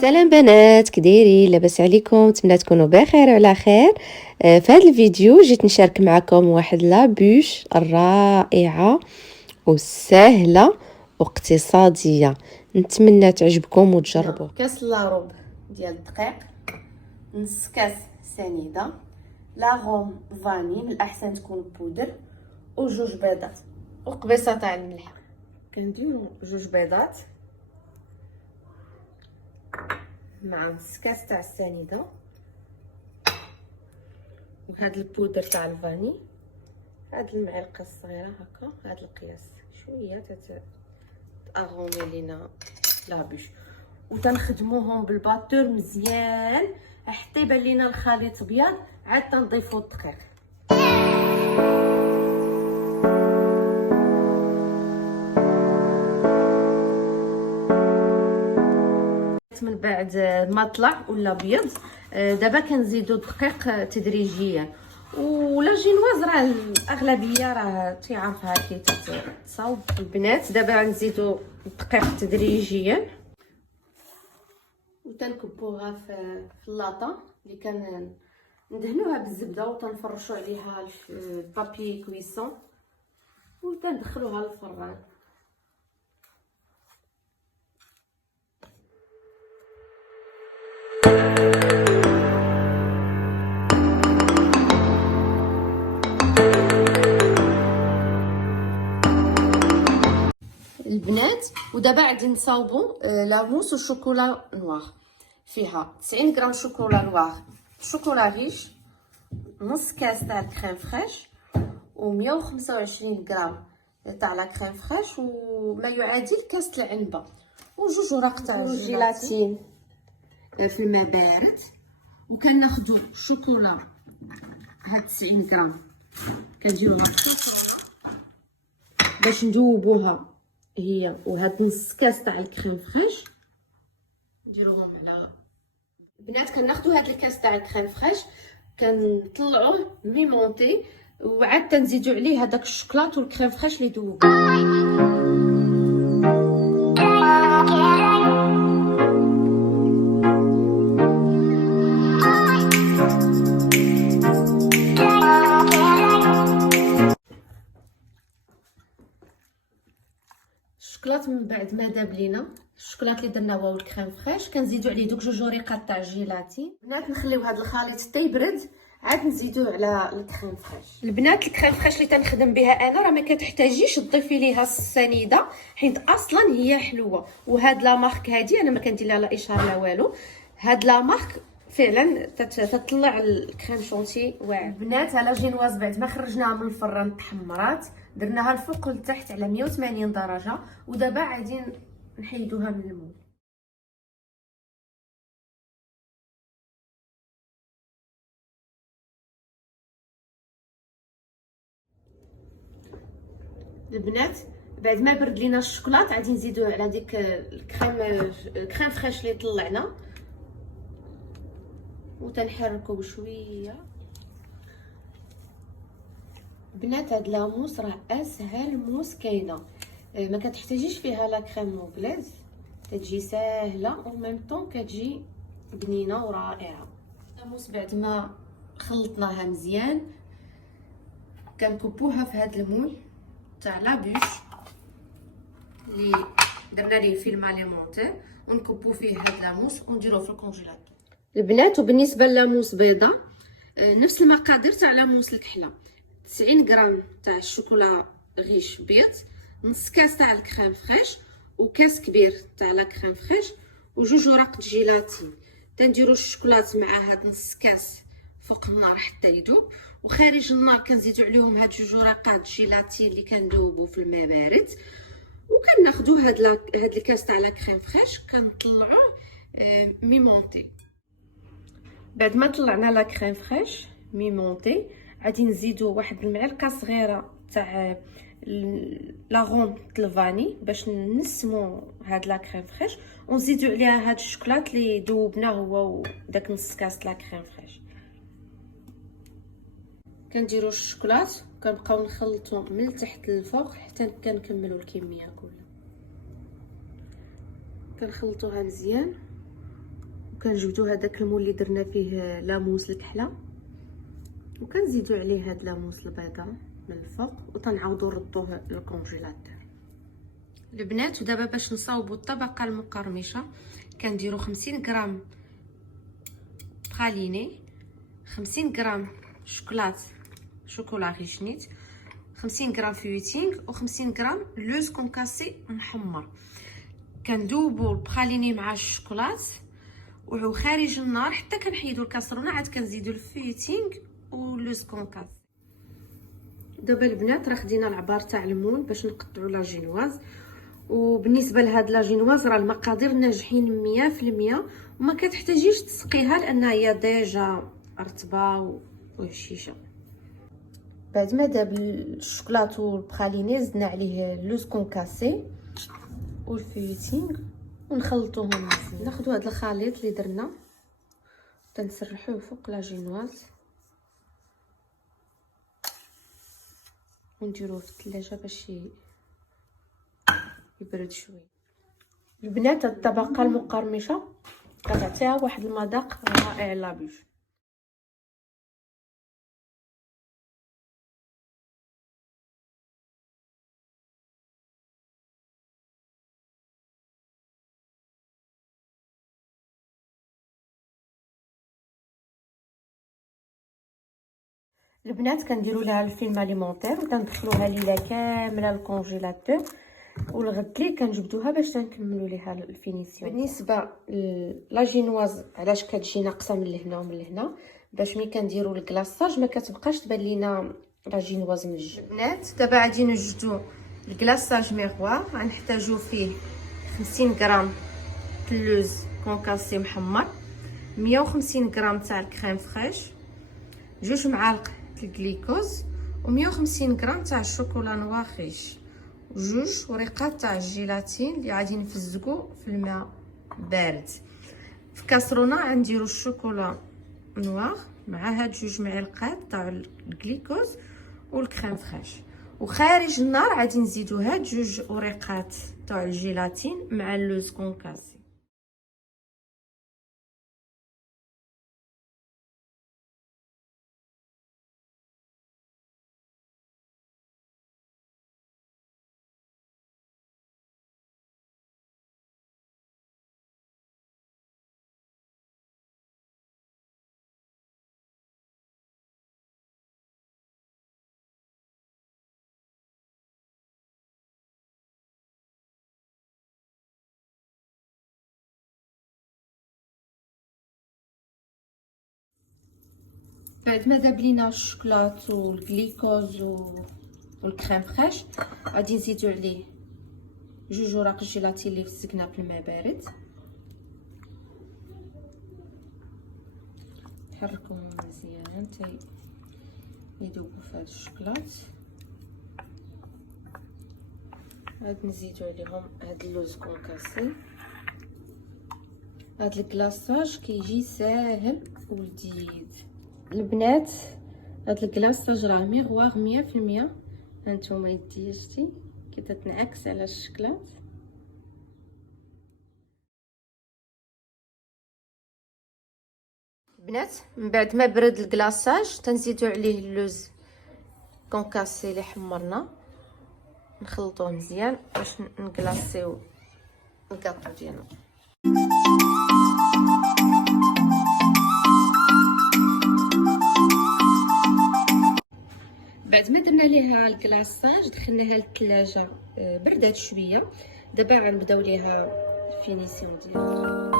سلام بنات، كديري؟ لاباس عليكم؟ نتمنى تكونوا بخير وعلى خير. في هذا الفيديو جيت نشارك معكم واحد لابوش رائعه وسهله واقتصاديه، نتمنى تعجبكم وتجربوا. كاس لاروب ديال الدقيق، نص كاس سنيده، لاغوم فاني من الاحسن تكون بودر، وجوج بيضات وقبيصه تاع الملح. كنديروا جوج بيضات مع نص كاس تاع السنيده وهاد البودر تاع الفاني، هاد المعلقه الصغيره هكا، هاد القياس شويه تاغومي لينا لابوش، وتنخدموهم بالباتور مزيان حتى يبان لينا الخليط ابيض، عاد تنضيفوا الدقيق. من بعد ما طلع ولا ابيض، دابا كنزيدوا الدقيق تدريجيا، ولا جينواز راه الاغلبيه راه تيعرفها كي تصاوب. البنات دابا غنزيدوا الدقيق تدريجيا وتنكبوها في اللاطه اللي ندهنوها بالزبده وتنفرشوا عليها البابي كويسون وتندخلوها للفران. البنات ودابا غادي نصاوبوا لاموس والشوكولا نوار. فيها 90 غرام شوكولا نوار شوكولا ريش، نص كاس تاع الكريم فريش، و125 غرام تاع لا كريم فريش، وما يعادل كاس العنبه، وجوج وراق تاع الجيلاتين في الماء بارد. وكناخذوا شوكولا هاد 90 غرام كنديروها في الفران باش ندوبوها هي وهاد نص كاس تاع الكريم فريش نديروهم على. البنات كناخذوا هاد الكاس تاع الكريم فريش كنطلعوه ميمونتي، وعاد تنزيدوا عليه هذاك الشوكولاط والكريم فريش اللي دوبوا. الشوكولاط من بعد ما داب لينا الشوكولاط اللي درنا هو والكريم فريش، كنزيدوا عليه دوك جوج وريقات تاع الجيلاتين. البنات نخليو هذا الخليط حتى يبرد، عاد نزيدوه على الكريم فريش. البنات الكريم فريش اللي تنخدم بها انا راه ما كتحتاجيش تضيفي ليها السنيده حيت اصلا هي حلوه، وهاد لا مارك هادي انا ما كندير لها لا اشهار لا والو، هاد لا مارك فعلا تطلع الكريم شونتي واعر. البنات على جينواز بعد ما خرجناها من الفران تحمرات، درناها الفوق لتحت على 180 درجه، ودابا غادي نحيدوها من المول. البنات بعد ما برد لينا الشوكولاط غادي نزيدوه على ديك الكريم فريش اللي طلعنا وتنحركو بشويه. بنات هاد لاموس راه اسهل موس كاينه، ما كتحتاجيش فيها لا كريم موغليز، كتجي ساهله و ميم طون كتجي بنينه ورائعه. لاموس بعد ما خلطناها مزيان كنكبوها في هاد المول تاع لابوش اللي درنا ليه فيلم اليمونتير، ونكبو فيه هاد لاموس ونديروه في الكونجيلاتور. البنات وبالنسبه للاموس بيضه، نفس المقادير تاع لاموس الكحله، 90 غرام تاع الشوكولا غيش بيض، نص كاس تاع الكريم فريش، وكاس كبير تاع لا كريم فريش، وجوج وراق جيلاتين. تنديروا الشوكولات مع هاد نص كاس فوق النار حتى يذوب، وخارج النار كنزيدوا عليهم هاد جوج وراقات جيلاتين اللي كندوبوا في الماء بارد، وكناخذوا هاد الكاس تاع لا كريم فريش كنطلعوه ميمونتي. بعد ما طلعنا لا كريم فريش ميمونتي غادي نزيدوا واحد المعلقه صغيره تاع لاغوم الفاني باش نسمو هاد لا كريم فريش، ونزيدوا عليها هاد الشوكولات اللي ذوبناه هو وداك نص كاس لا كريم فريش. كنديروا الشوكولات كنبقاو نخلطوا من التحت للفوق حتى كنكملوا الكميه كلها، كنخلطوها مزيان وكنجبدو هذاك المول اللي درنا فيه لاموس الكحله وكنزيدو عليه هاد لاموس البيضاء من الفوق وتنعاودو نردوه للكونجيلاتور البنات. ودابا باش نصاوبوا الطبقه المقرمشه كنديروا 50 غرام براليني، 50 غرام شوكولا غيشنيت، 50 غرام فيوتينغ و50 غرام لوز كونكاسي محمر. كندوبوا البراليني مع الشوكولات وخارج النار حتى كنحيدوا الكاسرونه، عاد كنزيدوا الفيوتينغ ولوز كونكاسي. دابا البنات راه خدينا العبار تاع المول باش نقطعوا لا جينواز. وبالنسبه لهاد لا جينواز راه المقادير ناجحين 100% وما كتحتاجيش تسقيها لانها هي ديجا رطبه وهشيشه. بعد ما داب الشوكولاط والبراليني زدنا عليه لوز كونكاسي والفيوتينغ ونخلطوهم مزيان. ناخذ هذا الخليط اللي درنا تنسرحوه فوق لا جينواز ونديروه في الثلاجه باش يبرد شويه. البنات الطبقه المقرمشه كتعطيها واحد المذاق رائع لابيش. البنات كنديروا لها الفيلم اليمونطير وكندخلوها ليله كامله للكونجيلاتور والغد لي كنجبدوها باش تنكملوا ليها الفينيسيون. بالنسبه لا جينواز علاش كتجي ناقصه من لهنا ومن لهنا باش ملي كنديروا الكلاصاج ما كتبقاش تبان لينا لا جينواز من الجهه. البنات دابا غادي نوجدوا الكلاصاج ميغوار. غنحتاجوا فيه 50 غرام اللوز كونكاسي محمر، 150 غرام تاع الكريم فريش، 2 معالق الجليكوز و150 غرام تاع الشوكولا نوار ريش، وجوج وريقات تاع الجيلاتين اللي غادي نفزقوا في الماء بارد. في كاسرونه غنديروا الشوكولا نوار مع هاد 2 معالق تاع الجليكوز والكريم فريش، وخارج النار غادي نزيدوا هاد 2 وريقات تاع الجيلاتين مع اللوز كونكاسي. بعد ما داب لينا الشوكولات والجليكوز والكريم فريش غادي نزيدو عليه 2 وراق الجيلاتين اللي فسقنا في الماء بارد. نحركوهم مزيان حتى يذوبوا في هاد الشوكولات. غادي نزيدو عليهم هاد اللوز كونكاسي. هاد الكلاصاج كيجي ساهل ولذيذ البنات. هاد الكلاصاج راه ميغوار 100%. هانتوما يدي شتي كي تتنعكس على الشكلاط. بنات من بعد ما برد الكلاصاج تنزيدو عليه اللوز كونكاسي اللي حمرنا، نخلطوه مزيان باش نكلاصيو الكاطو ديالنا. بعد ما درنا ليها الكلاصاج دخلناها للثلاجه بردات شويه. دابا غنبداو ليها الفينيسيون ديالها.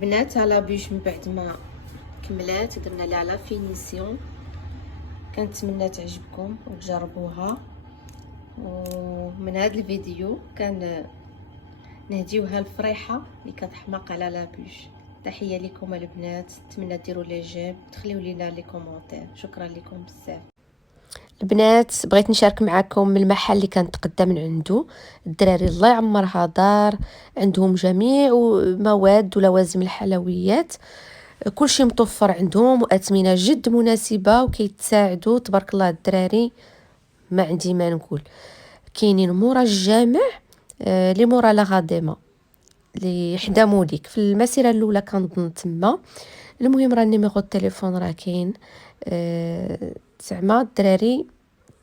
البنات على بيش من بعد ما كملات درنا لها لا فينيسيون. كنتمنى تعجبكم وتجربوها. ومن هذا الفيديو كان نهديوها الفريحه اللي كتحماق على لا بيش. تحيه لكم البنات، نتمنى ديروا لي جيم، تخليو لينا لي كومونتير. شكرا لكم بزاف البنات. بغيت نشارك معكم من المحل اللي كنتقدى من عنده. الدراري الله يعمرها دار، عندهم جميع مواد ولوازم الحلويات، كلشي متوفر عندهم، واثمنه جد مناسبه وكيتساعدوا تبارك الله الدراري. ما عندي ما نقول. كاينين مورا الجامع لي مورا لا غاديمه لي حدا موليك في المسيره الاولى كنظن تما. المهم راه نيميرو التليفون راه كاين. زعما الدراري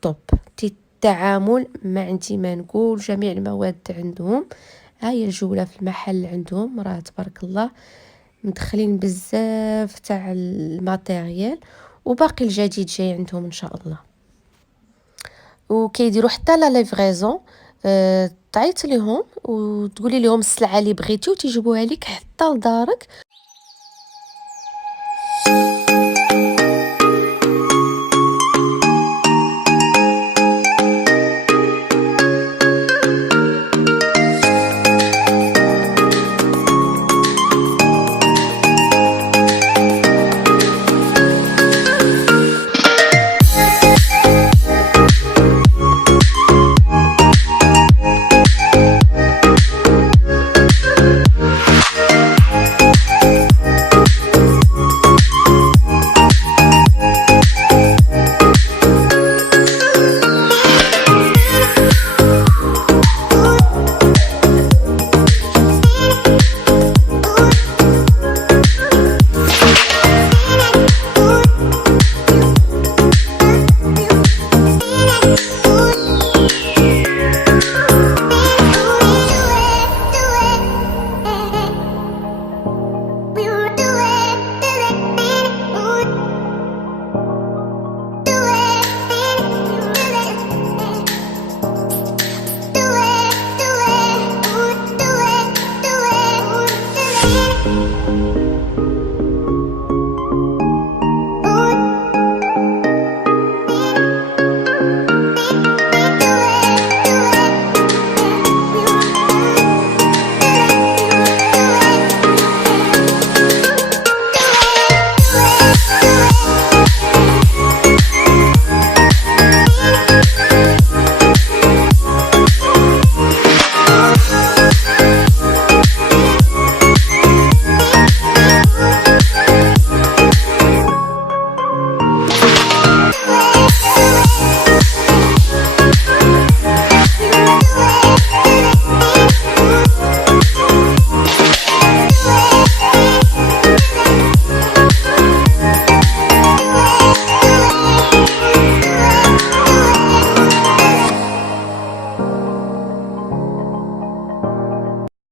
طوب التعامل، ما عندي ما نقول. جميع المواد عندهم. ها هي الجوله في المحل عندهم، راه تبارك الله مدخلين بزاف تاع الماتيريال، وباقي الجديد جاي عندهم ان شاء الله. وكيديروا حتى لا ليفريزون. تعيط ليهم وتقولي لهم السلعه اللي بغيتي وتيجيبوها لك حتى لدارك.